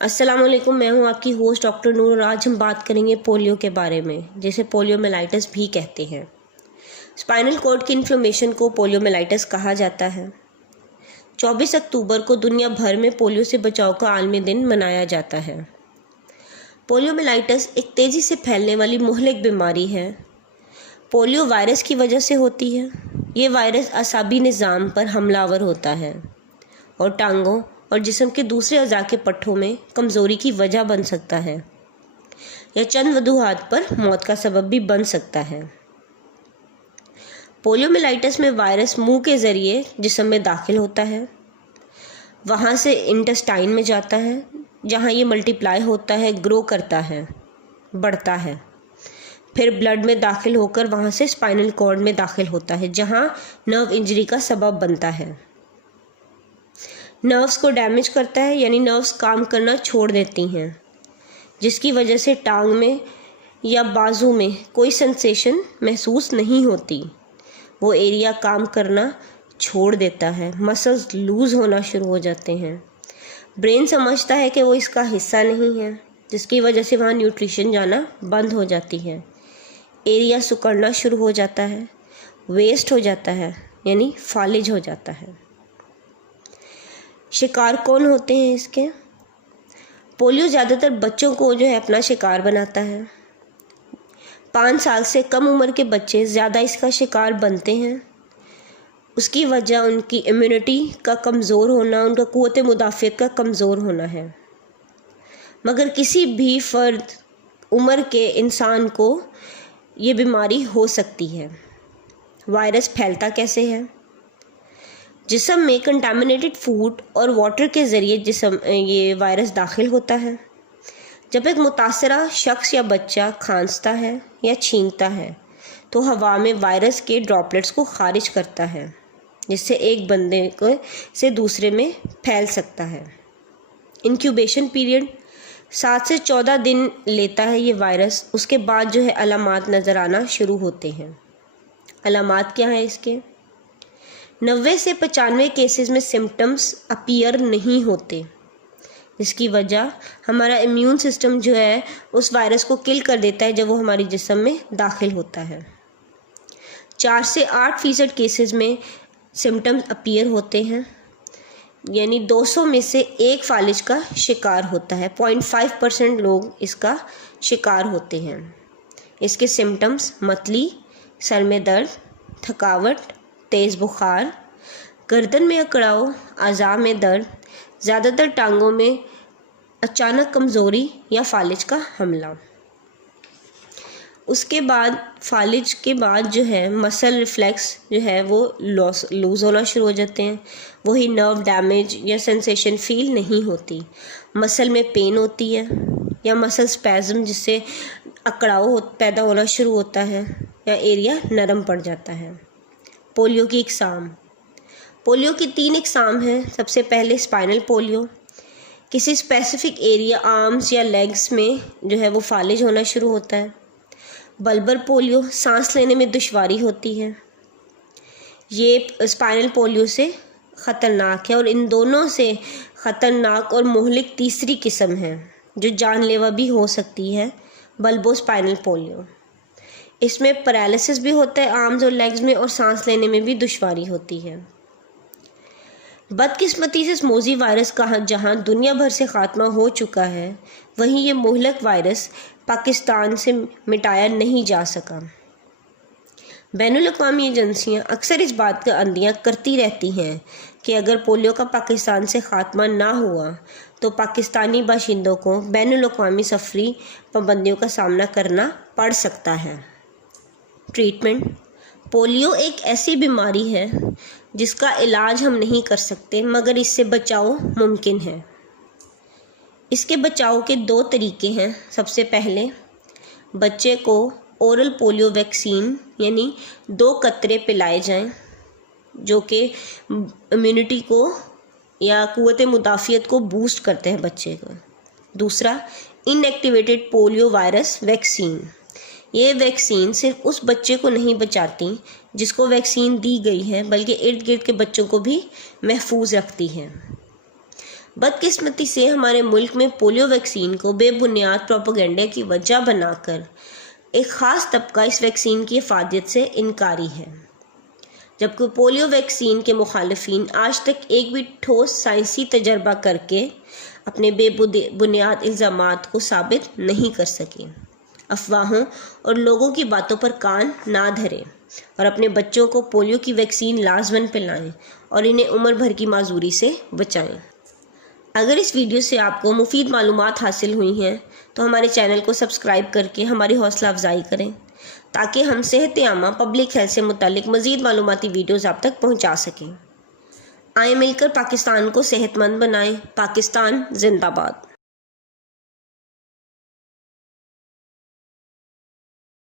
अस्सलाम वालेकुम, मैं हूं आपकी होस्ट डॉक्टर नूर और आज हम बात करेंगे पोलियो के बारे में, जिसे पोलियोमेलाइटिस भी कहते हैं। स्पाइनल कॉर्ड की इन्फ्लेमेशन को पोलियोमेलाइटिस कहा जाता है। 24 अक्टूबर को दुनिया भर में पोलियो से बचाव का आलमी दिन मनाया जाता है। पोलियोमेलाइटिस एक तेज़ी से फैलने वाली मुहलिक बीमारी है। पोलियो वायरस की वजह से होती है। ये वायरस असाबी निज़ाम पर हमलावर होता है और टांगों और जिस्म के दूसरे अज़ा के पट्टों में कमज़ोरी की वजह बन सकता है या चंद वजूहात पर मौत का सबब भी बन सकता है। पोलियोमेलाइटिस में वायरस मुंह के ज़रिए जिस्म में दाखिल होता है, वहाँ से इंटेस्टाइन में जाता है जहाँ ये मल्टीप्लाई होता है, ग्रो करता है, बढ़ता है, फिर ब्लड में दाखिल होकर वहाँ से स्पाइनल कॉर्ड में दाखिल होता है जहाँ नर्व इंजरी का सबब बनता है। नर्व्स को डैमेज करता है, यानी नर्व्स काम करना छोड़ देती हैं, जिसकी वजह से टांग में या बाजू में कोई सेंसेशन महसूस नहीं होती। वो एरिया काम करना छोड़ देता है, मसल्स लूज़ होना शुरू हो जाते हैं। ब्रेन समझता है कि वो इसका हिस्सा नहीं है, जिसकी वजह से वहाँ न्यूट्रिशन जाना बंद हो जाती है। एरिया सिकुड़ना शुरू हो जाता है, वेस्ट हो जाता है, यानी फालिज हो जाता है। शिकार कौन होते हैं इसके? पोलियो ज़्यादातर बच्चों को अपना शिकार बनाता है। 5 साल से कम उम्र के बच्चे ज़्यादा इसका शिकार बनते हैं। उसकी वजह उनकी इम्यूनिटी का कमज़ोर होना, उनका क़ुव्वत मुदाफ़ियत का कमज़ोर होना है। मगर किसी भी फ़र्द उम्र के इंसान को ये बीमारी हो सकती है। वायरस फैलता कैसे है? जिस्म में कंटामिनेटेड फूड और वाटर के ज़रिए ये वायरस दाखिल होता है। जब एक मुतासरा शख्स या बच्चा खांसता है या छींकता है तो हवा में वायरस के ड्रॉपलेट्स को खारिज करता है, जिससे एक बंदे को से दूसरे में फैल सकता है। इंक्यूबेशन पीरियड 7 से 14 दिन लेता है ये वायरस। उसके बाद अलामात नज़र आना शुरू होते हैं। अलामात क्या है इसके? 90 से 95 केसेस में सिम्टम्स अपीयर नहीं होते, जिसकी वजह हमारा इम्यून सिस्टम उस वायरस को किल कर देता है जब वो हमारी जिस्म में दाखिल होता है। 4 से 8% केसेस में सिम्टम्स अपीयर होते हैं, यानी 200 में से एक फालिज का शिकार होता है। 0.5% लोग इसका शिकार होते हैं। इसके सिम्टम्स मतली, सर में दर्द, थकावट, तेज़ बुखार, गर्दन में अकड़ाव, अज़ा में दर्द, ज़्यादातर टांगों में अचानक कमज़ोरी या फालिज का हमला। उसके बाद फालिज के बाद मसल रिफ्लेक्स वो लूज़ होना शुरू हो जाते हैं। वही नर्व डैमेज या सेंसेशन फील नहीं होती। मसल में पेन होती है या मसल स्पैज़म, जिससे अकड़ाव पैदा होना शुरू होता है या एरिया नरम पड़ जाता है। पोलियो की इकसाम। पोलियो की 3 इकसाम हैं। सबसे पहले स्पाइनल पोलियो, किसी स्पेसिफिक एरिया आर्म्स या लेग्स में वो फालिज होना शुरू होता है। बल्बर पोलियो, सांस लेने में दुश्वारी होती है। ये स्पाइनल पोलियो से ख़तरनाक है और इन दोनों से ख़तरनाक और मुहलिक तीसरी किस्म है जो जानलेवा भी हो सकती है, बल्बोस्पाइनल पोलियो। इसमें पैरालिसिस भी होता है आर्म्स और लेग्स में और सांस लेने में भी दुश्वारी होती है। बदकिस्मती से स्मोजी वायरस का जहां दुनिया भर से ख़ात्मा हो चुका है, वहीं ये मुहलक वायरस पाकिस्तान से मिटाया नहीं जा सका। बैनुल-अक़वामी एजेंसियाँ अक्सर इस बात का अंदिया करती रहती हैं कि अगर पोलियो का पाकिस्तान से ख़ात्मा ना हुआ तो पाकिस्तानी बाशिंदों को बैनुल-अक़वामी सफ़री पाबंदियों का सामना करना पड़ सकता है। ट्रीटमेंट। पोलियो एक ऐसी बीमारी है जिसका इलाज हम नहीं कर सकते, मगर इससे बचाव मुमकिन है। इसके बचाव के 2 तरीके हैं। सबसे पहले बच्चे को ओरल पोलियो वैक्सीन यानी 2 कतरे पिलाए जाएं, जो कि इम्यूनिटी को या क़ुव्वत मुदाफ़ियत को बूस्ट करते हैं बच्चे को। दूसरा, इनएक्टिवेटेड पोलियो वायरस वैक्सीन। ये वैक्सीन सिर्फ उस बच्चे को नहीं बचाती जिसको वैक्सीन दी गई है, बल्कि इर्द गिर्द के बच्चों को भी महफूज रखती है। बदकिस्मती से हमारे मुल्क में पोलियो वैक्सीन को बेबुनियाद प्रोपेगेंडा की वजह बनाकर एक ख़ास तबका इस वैक्सीन की अफादियत से इनकारी है, जबकि पोलियो वैक्सीन के मुखालिफिन आज तक एक भी ठोस साइंसी तजर्बा करके अपने बेबुनियाद इल्ज़ामात को साबित नहीं कर सके। अफवाहों और लोगों की बातों पर कान ना धरें और अपने बच्चों को पोलियो की वैक्सीन लाजमन पिलाएं और इन्हें उम्र भर की माजूरी से बचाएं। अगर इस वीडियो से आपको मुफीद मालूमात हासिल हुई हैं तो हमारे चैनल को सब्सक्राइब करके हमारी हौसला अफजाई करें, ताकि हम सेहत आमा पब्लिक हेल्थ से मुतालिक मज़ीद मालूमाती वीडियोज़ आप तक पहुँचा सकें। आए मिलकर पाकिस्तान को सेहतमंद बनाएं। पाकिस्तान जिंदाबाद।